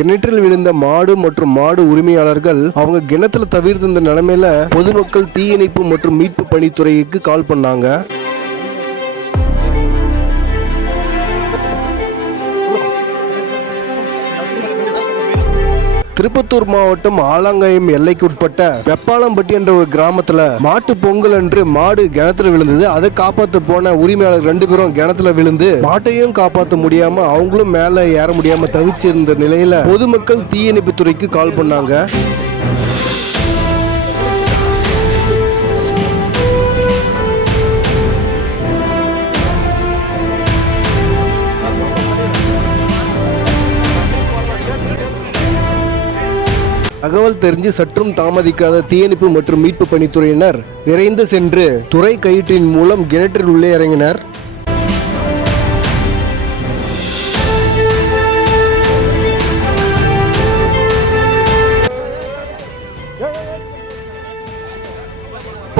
கிணற்றில் விழுந்த மாடு மற்றும் மாடு உரிமையாளர்கள் அவங்க கிணத்துல இந்த நிலைமையில பொதுமக்கள் தீயணைப்பு மற்றும் மீட்பு பணித்துறைக்கு கால் பண்ணாங்க. திருப்பத்தூர் மாவட்டம் ஆலாங்காயம் எல்லைக்கு உட்பட்ட வெப்பாளம்பட்டி என்ற ஒரு கிராமத்துல மாட்டு பொங்கல் அன்று மாடு கிணத்துல விழுந்தது. அதை காப்பாத்த போன உரிமையாளர் ரெண்டு பேரும் கிணத்துல விழுந்து மாட்டையும் காப்பாத்த முடியாம அவங்களும் மேல ஏற முடியாம தவிச்சிருந்த நிலையில பொதுமக்கள் தீயணைப்பு துறைக்கு கால் பண்ணாங்க. தகவல் தெரிஞ்சு சற்றும் தாமதிக்காத தீயணைப்பு மற்றும் மீட்பு பணித்துறையினர் விரைந்து சென்று துறை கயிற்றின் மூலம் கிணற்றில் உள்ளே இறங்கினர்.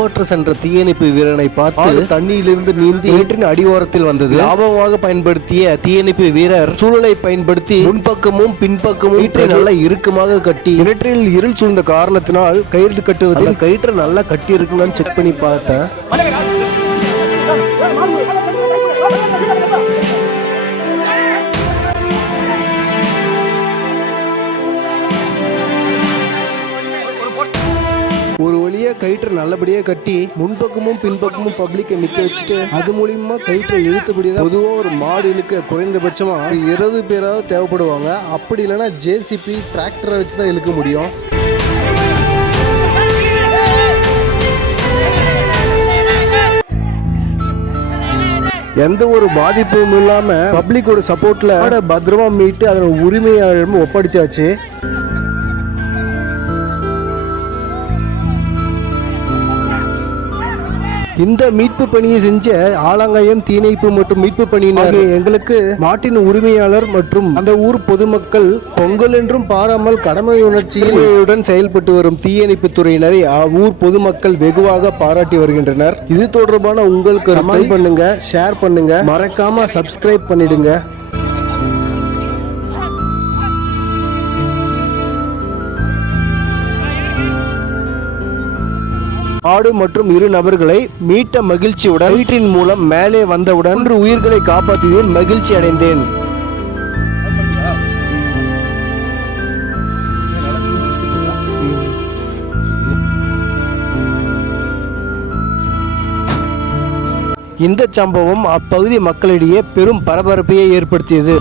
காப்பாற்ற சென்ற தீயணைப்பு வீரனை பார்த்து தண்ணியிலிருந்து நீந்தி கிணற்றின் அடிவாரத்தில் வந்தது லாபமாக பயன்படுத்திய தீயணைப்பு வீரர் சூழலை பயன்படுத்தி முன்பக்கமும் பின்பக்கமும் கயிற்றை நல்லா இறுக்கமாக கட்டி கிணற்றில் இருள் சூழ்ந்த காரணத்தினால் கயிறு கட்டுவதில் கயிற்று நல்லா கட்டி இருக்குங்கன்னு செக் பண்ணி பார்த்தேன் ஒரு வழியா கயிற்றை நல்லபடியா கட்டி முன்பக்கமும் பின்பக்கமும் பப்ளிக்கை நிக்க வச்சுட்டு அது மூலியமா கயிற்றை இழுத்தபடிதான் பொதுவா ஒரு மாடு இழுக்க குறைந்தபட்சமா இருபது பேராவது தேவைப்படுவாங்க. அப்படி இல்லைன்னா ஜேசிபி டிராக்டரை வச்சு தான் இழுக்க முடியும். எந்த ஒரு பாதிப்பும் இல்லாம பப்ளிக்கோட சப்போர்ட்ல பத்திரமா மீட்டு அதோட உரிமையாளரும் ஒப்படைச்சாச்சு. இந்த மீட்பு பணியை செஞ்ச ஆலங்காயம் தீயணைப்பு மற்றும் மீட்பு பணியினர் எங்களுக்கு மாட்டின் உரிமையாளர் மற்றும் அந்த ஊர் பொதுமக்கள் பொங்கல் என்றும் பாராமல் கடமை உணர்ச்சியுடன் செயல்பட்டு வரும் தீயணைப்பு துறையினரை ஊர் பொதுமக்கள் வெகுவாக பாராட்டி வருகின்றனர். இது தொடர்பான உங்களுக்கு கமெண்ட் பண்ணுங்க ஷேர் பண்ணுங்க. மறக்காம சப்ஸ்கிரைப் பண்ணிடுங்க. ஆடு மற்றும் இரு நபர்களை மீட்ட மகிழ்ச்சியுடன் வீட்டின் மூலம் மேலே வந்தவுடன் மூன்று உயிர்களை காப்பாற்றியதில் மகிழ்ச்சி அடைந்தேன். இந்த சம்பவம் அப்பகுதி மக்களிடையே பெரும் பரபரப்பையை ஏற்படுத்தியது.